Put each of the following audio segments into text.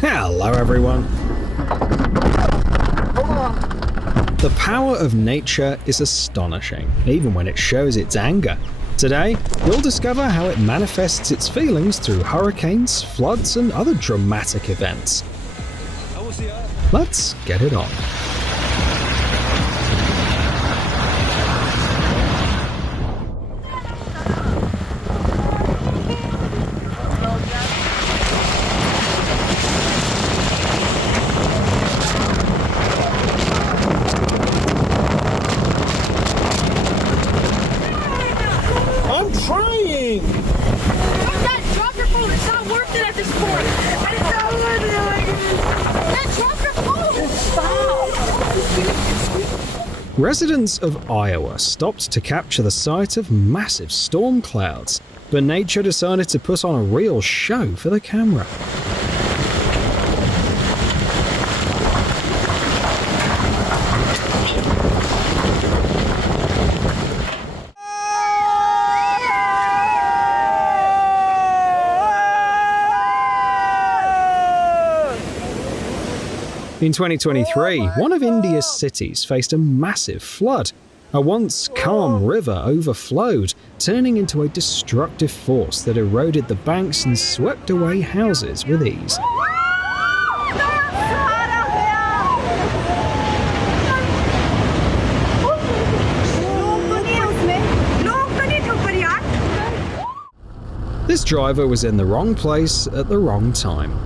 Hello everyone! The power of nature is astonishing, even when it shows its anger. Today, we'll discover how it manifests its feelings through hurricanes, floods, and other dramatic events. Let's get it on. I'm trying! Dad, drop your phone. It's not worth it at this point. It's not worth it. Dad, drop your phone. Stop. Residents of Iowa stopped to capture the sight of massive storm clouds, but nature decided to put on a real show for the camera. In 2023, one of India's cities faced a massive flood. A once calm river overflowed, turning into a destructive force that eroded the banks and swept away houses with ease. This driver was in the wrong place at the wrong time.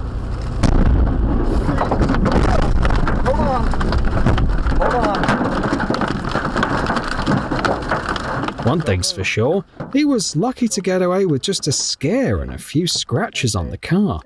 One thing's for sure, he was lucky to get away with just a scare and a few scratches on the car.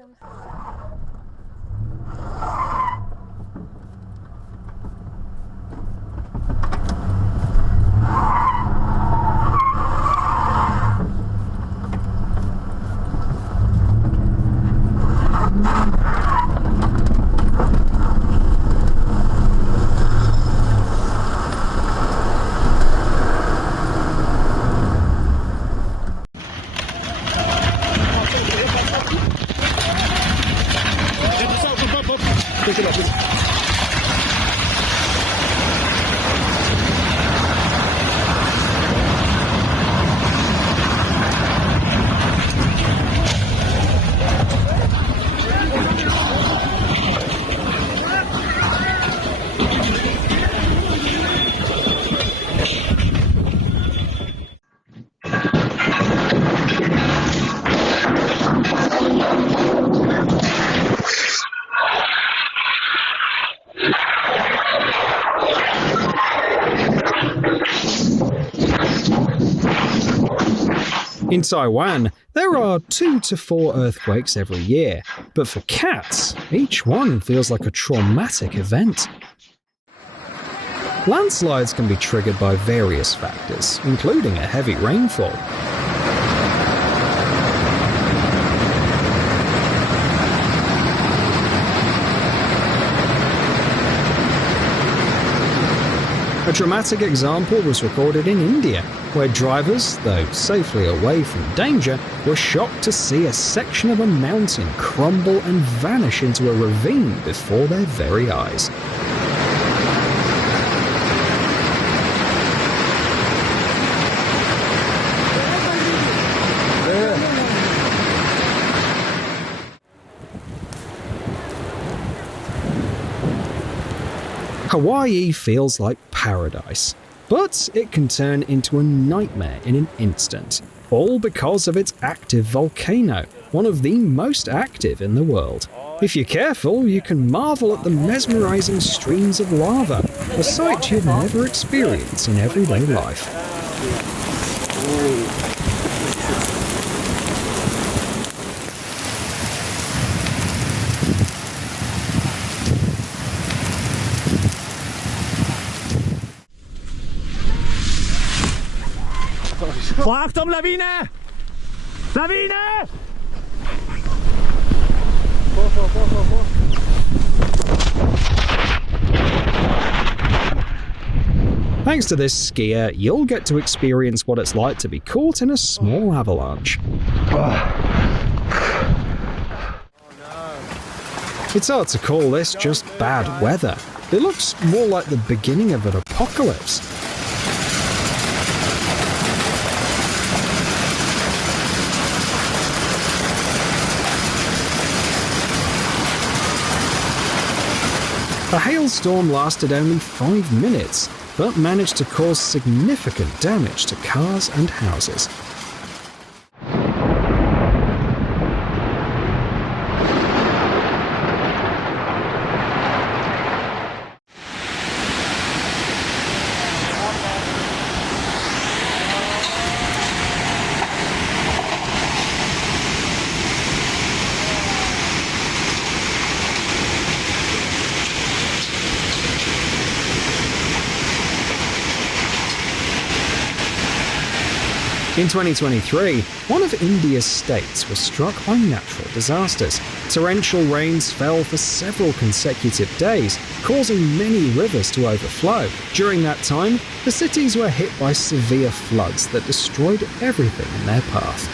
In Taiwan, there are 2 to 4 earthquakes every year, but for cats, each one feels like a traumatic event. Landslides can be triggered by various factors, including a heavy rainfall. A dramatic example was recorded in India, where drivers, though safely away from danger, were shocked to see a section of a mountain crumble and vanish into a ravine before their very eyes. Hawaii feels like paradise, but it can turn into a nightmare in an instant, all because of its active volcano, one of the most active in the world. If you're careful, you can marvel at the mesmerizing streams of lava, a sight you'd never experience in everyday life. Achtung, Lawine! Lawine! Thanks to this skier, you'll get to experience what it's like to be caught in a small avalanche. It's hard to call this just bad weather. It looks more like the beginning of an apocalypse. A hailstorm lasted only 5 minutes, but managed to cause significant damage to cars and houses. In 2023, one of India's states was struck by natural disasters. Torrential rains fell for several consecutive days, causing many rivers to overflow. During that time, the cities were hit by severe floods that destroyed everything in their path.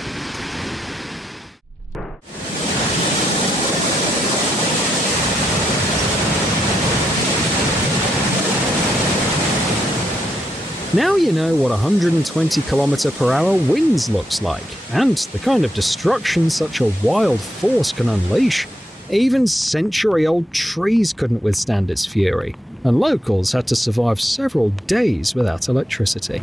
Now you know what 120 km/h winds looks like, and the kind of destruction such a wild force can unleash. Even century-old trees couldn't withstand its fury, and locals had to survive several days without electricity.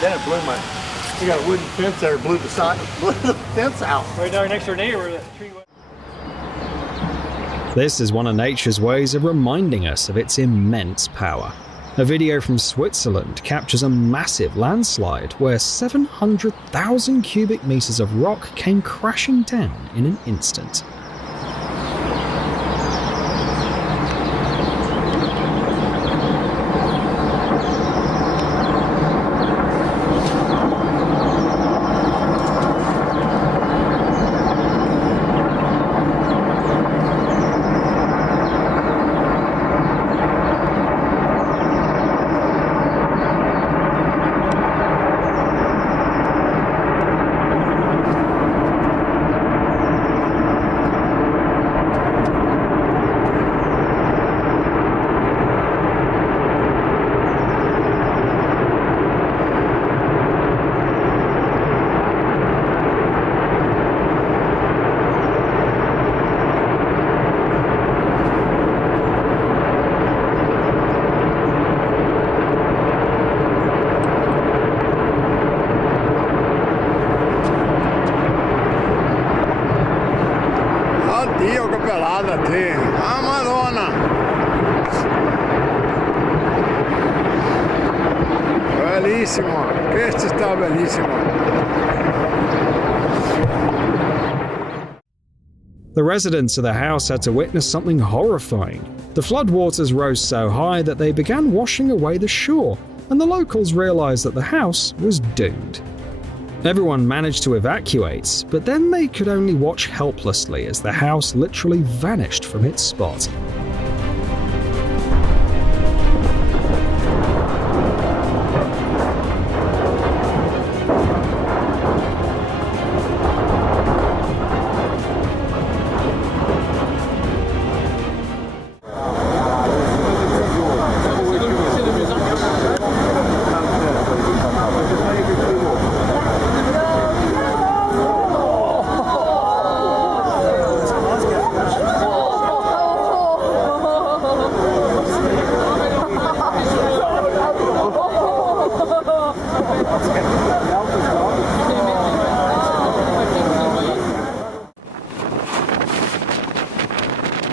Then it blew we got a wooden fence there, blew the fence out. Right down next to our neighbor where the tree was. This is one of nature's ways of reminding us of its immense power. A video from Switzerland captures a massive landslide where 700,000 cubic meters of rock came crashing down in an instant. Dio, che pelada te! Ah, Madonna! Bellissimo! Questo sta bellissimo! The residents of the house had to witness something horrifying. The floodwaters rose so high that they began washing away the shore, and the locals realized that the house was doomed. Everyone managed to evacuate, but then they could only watch helplessly as the house literally vanished from its spot.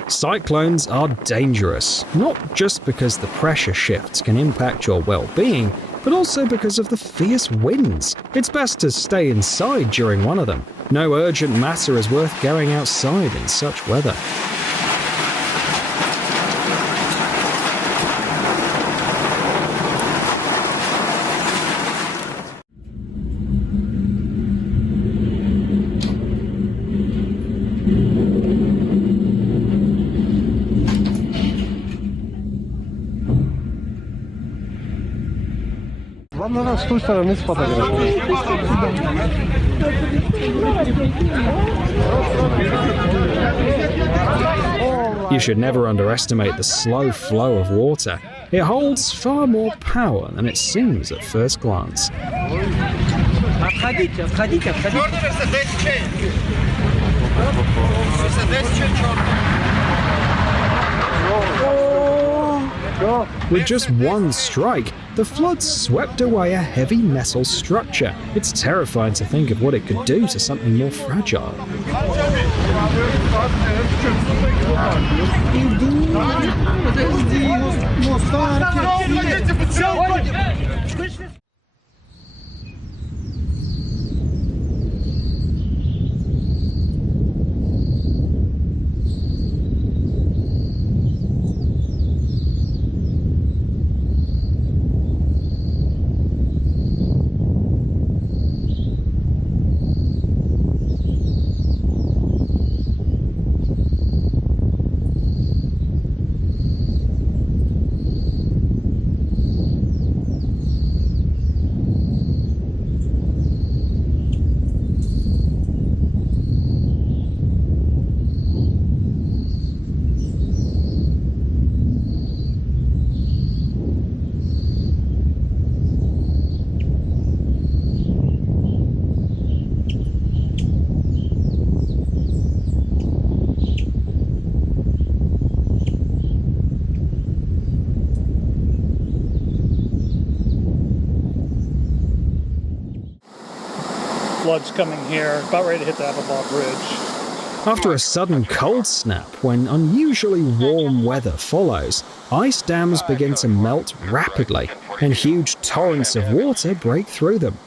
Cyclones are dangerous, not just because the pressure shifts can impact your well-being, but also because of the fierce winds. It's best to stay inside during one of them. No urgent matter is worth going outside in such weather. Надо с той стороны сфотографировать. You should never underestimate the slow flow of water. It holds far more power than it seems at first glance. With just one strike, the flood swept away a heavy metal structure. It's terrifying to think of what it could do to something more fragile. Flood's coming here, about ready to hit the Appleball Bridge. After a sudden cold snap, when unusually warm weather follows, ice dams begin to melt rapidly, and huge torrents of water break through them.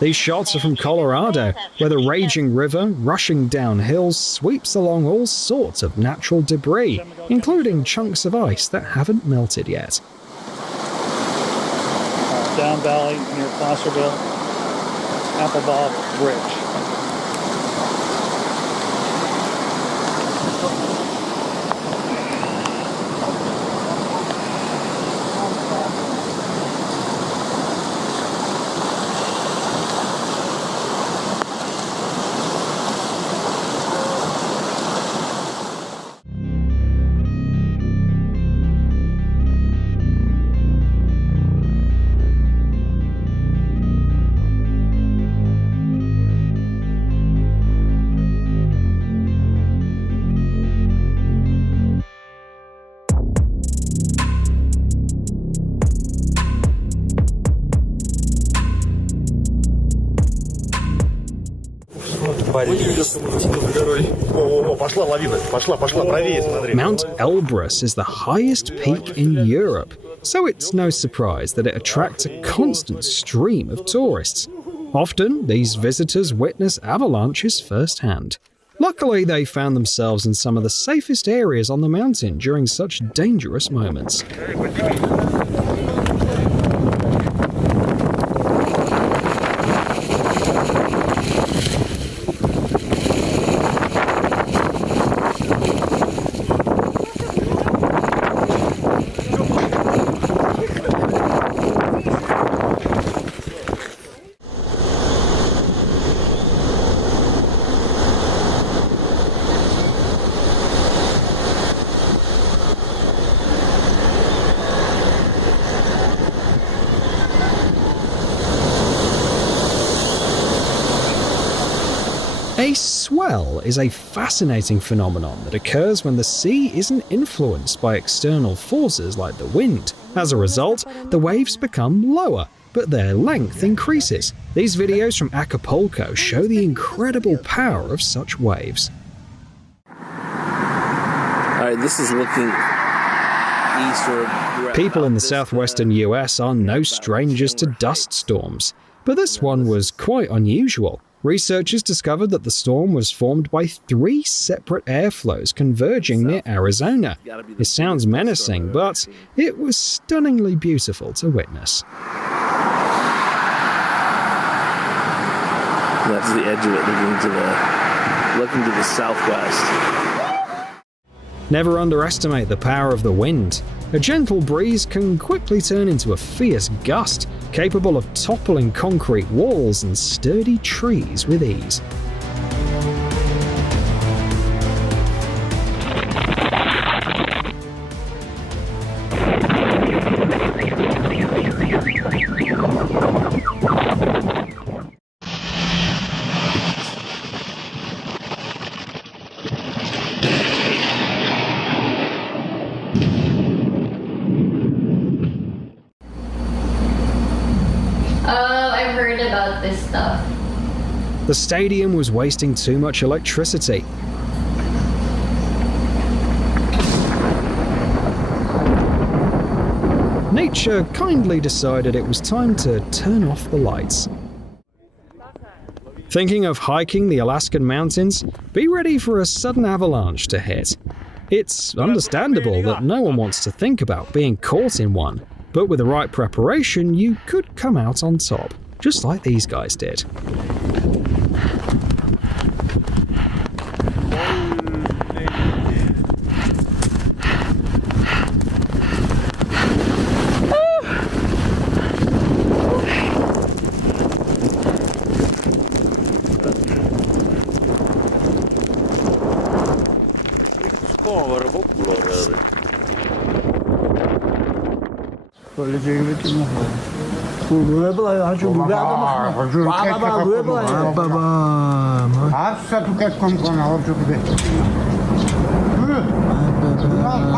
These shots are from Colorado, where the raging river, rushing down hills, sweeps along all sorts of natural debris, including chunks of ice that haven't melted yet. Down Valley near Placerville, Appleball Bridge. Mount Elbrus is the highest peak in Europe, so it's no surprise that it attracts a constant stream of tourists. Often, these visitors witness avalanches firsthand. Luckily, they found themselves in some of the safest areas on the mountain during such dangerous moments. A swell is a fascinating phenomenon that occurs when the sea isn't influenced by external forces like the wind. As a result, the waves become lower, but their length increases. These videos from Acapulco show the incredible power of such waves. Alright, this is looking eastward. People in the southwestern US are no strangers to dust storms, but this one was quite unusual. Researchers discovered that the storm was formed by 3 separate airflows converging near Arizona. It sounds menacing, but it was stunningly beautiful to witness. That's the edge of it, looking to the southwest. Never underestimate the power of the wind. A gentle breeze can quickly turn into a fierce gust, capable of toppling concrete walls and sturdy trees with ease. I've heard about this stuff. The stadium was wasting too much electricity. Nature kindly decided it was time to turn off the lights. Thinking of hiking the Alaskan mountains? Be ready for a sudden avalanche to hit. It's understandable that no one wants to think about being caught in one, but with the right preparation, you could come out on top, just like these guys did.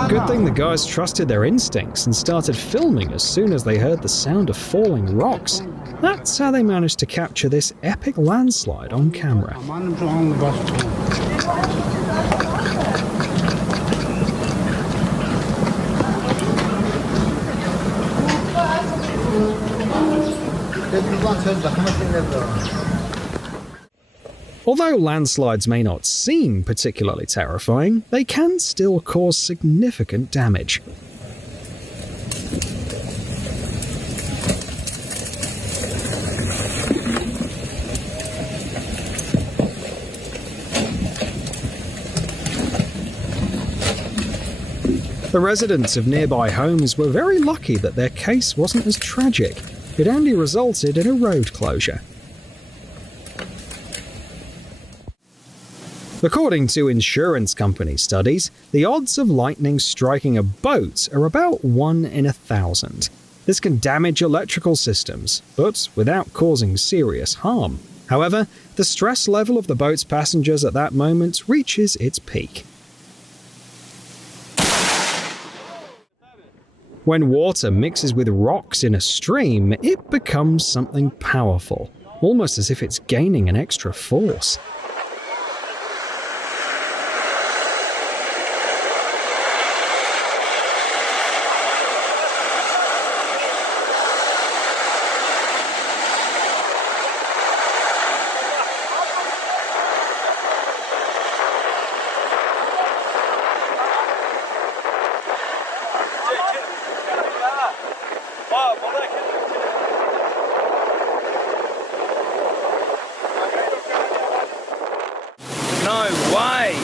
Good thing the guys trusted their instincts and started filming as soon as they heard the sound of falling rocks. That's how they managed to capture this epic landslide on camera. Although landslides may not seem particularly terrifying, they can still cause significant damage. The residents of nearby homes were very lucky that their case wasn't as tragic. It only resulted in a road closure. According to insurance company studies, the odds of lightning striking a boat are about 1 in 1,000. This can damage electrical systems, but without causing serious harm. However, the stress level of the boat's passengers at that moment reaches its peak. When water mixes with rocks in a stream, it becomes something powerful, almost as if it's gaining an extra force. No way!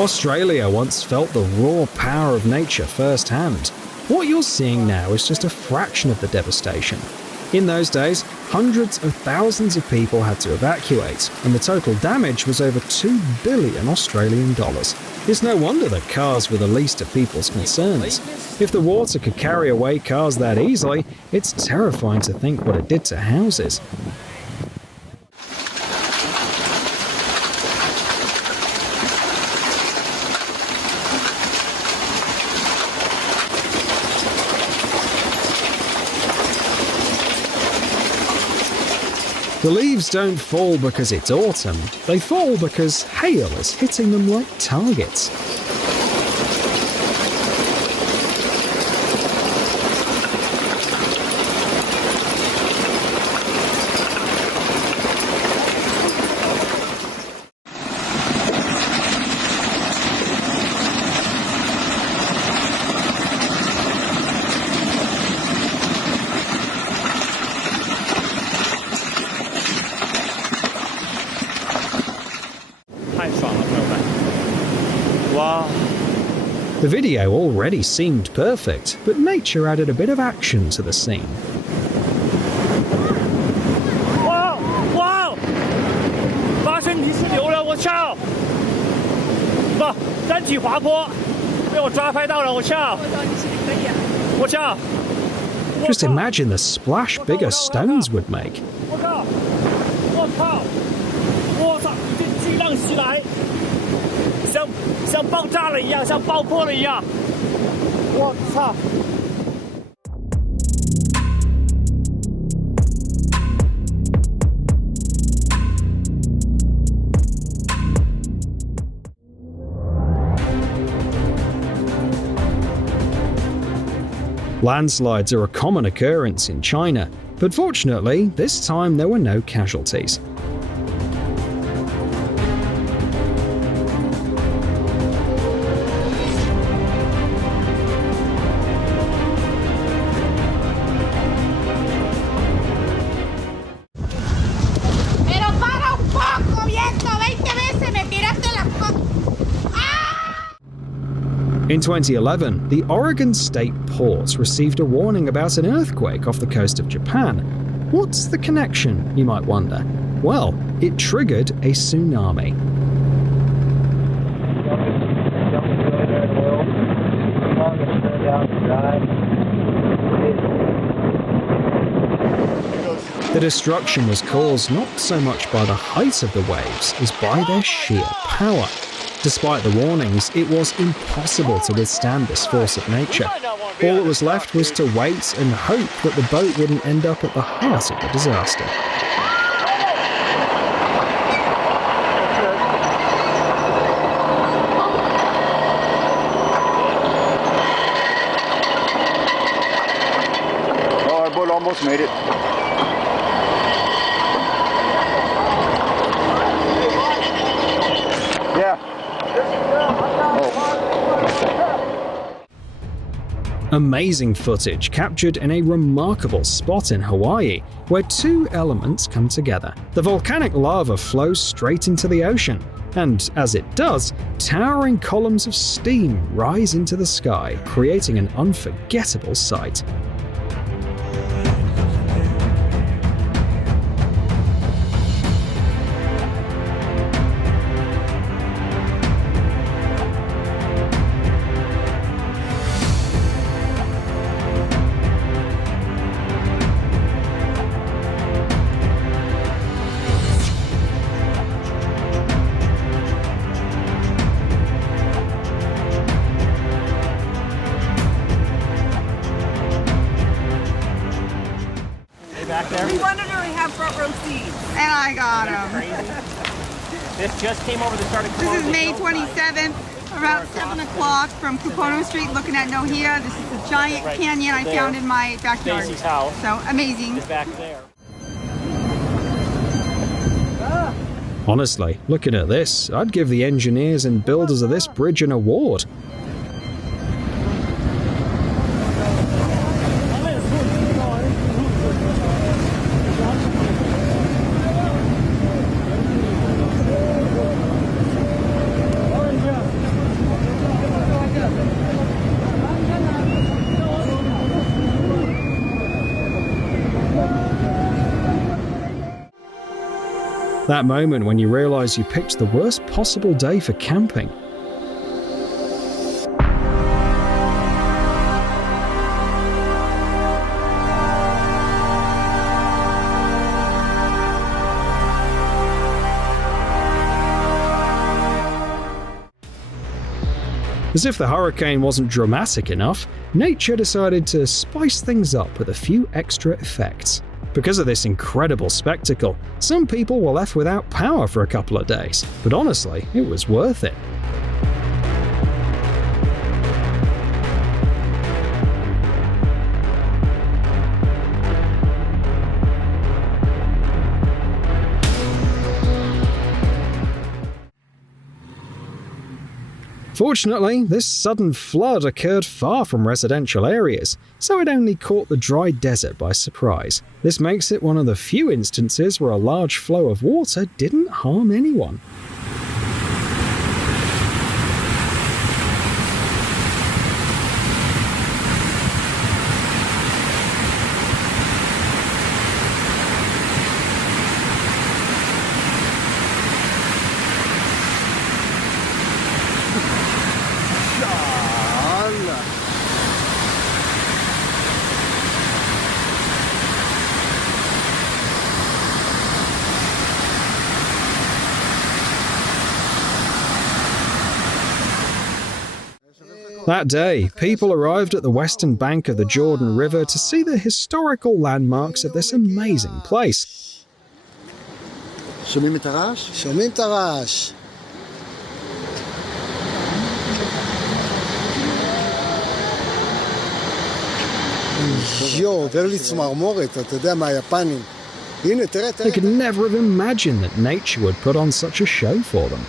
Australia once felt the raw power of nature firsthand. What you're seeing now is just a fraction of the devastation. In those days, hundreds of thousands of people had to evacuate, and the total damage was over 2 billion Australian dollars. It's no wonder that cars were the least of people's concerns. If the water could carry away cars that easily, it's terrifying to think what it did to houses. The leaves don't fall because it's autumn, they fall because hail is hitting them like targets. The video already seemed perfect, but nature added a bit of action to the scene. 哇哇！发生泥石流了，我操！不，单体滑坡，被我抓拍到了，我操！我操！ Just imagine the splash bigger stones would make. 我靠！我操！我操！一阵巨浪袭来，像爆炸了一样，像爆破了一样。我操！ Landslides are a common occurrence in China, but fortunately, this time there were no casualties. Pero para un poco, viento, 20 veces me tiraste las cosas. In 2011, the Oregon State Port received a warning about an earthquake off the coast of Japan. What's the connection, you might wonder? Well, it triggered a tsunami. The destruction was caused not so much by the height of the waves as by their sheer power. Despite the warnings, it was impossible to withstand this force of nature. All that was left was to wait and hope that the boat wouldn't end up at the heart of the disaster. Oh, our boat almost made it. Yeah. Amazing footage captured in a remarkable spot in Hawaii, where two elements come together. The volcanic lava flows straight into the ocean, and as it does, towering columns of steam rise into the sky, creating an unforgettable sight. We wanted her to have front row seats, and I got them. This just came over the start of This is May 27th, around 7 o'clock from Kupono Street looking at Nohea. This is a giant canyon I found in my backyard. Stacy's house. So amazing. Back there. Honestly, looking at this, I'd give the engineers and builders of this bridge an award. That moment when you realize you picked the worst possible day for camping. As if the hurricane wasn't dramatic enough, nature decided to spice things up with a few extra effects. Because of this incredible spectacle, some people were left without power for a couple of days, but honestly, it was worth it. Fortunately, this sudden flood occurred far from residential areas, so it only caught the dry desert by surprise. This makes it one of the few instances where a large flow of water didn't harm anyone. That day, people arrived at the western bank of the Jordan River to see the historical landmarks of this amazing place. שומעים את הרעש? שומעים את הרעש. עובר לי צמרמורת, אתה יודע, מהיפנים. הנה, תראה. They could never have imagined that nature would put on such a show for them.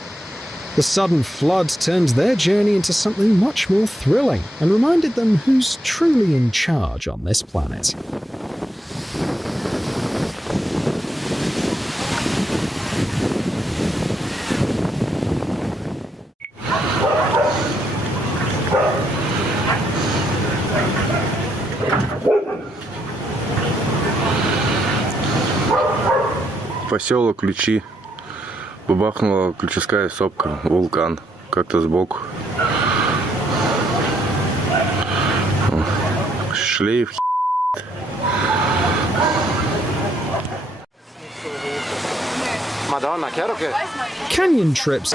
The sudden flood turned their journey into something much more thrilling and reminded them who's truly in charge on this planet. Поселок Ключи. Бабахнула ключевская сопка, вулкан, как-то сбоку. Шлейф. Canyon trips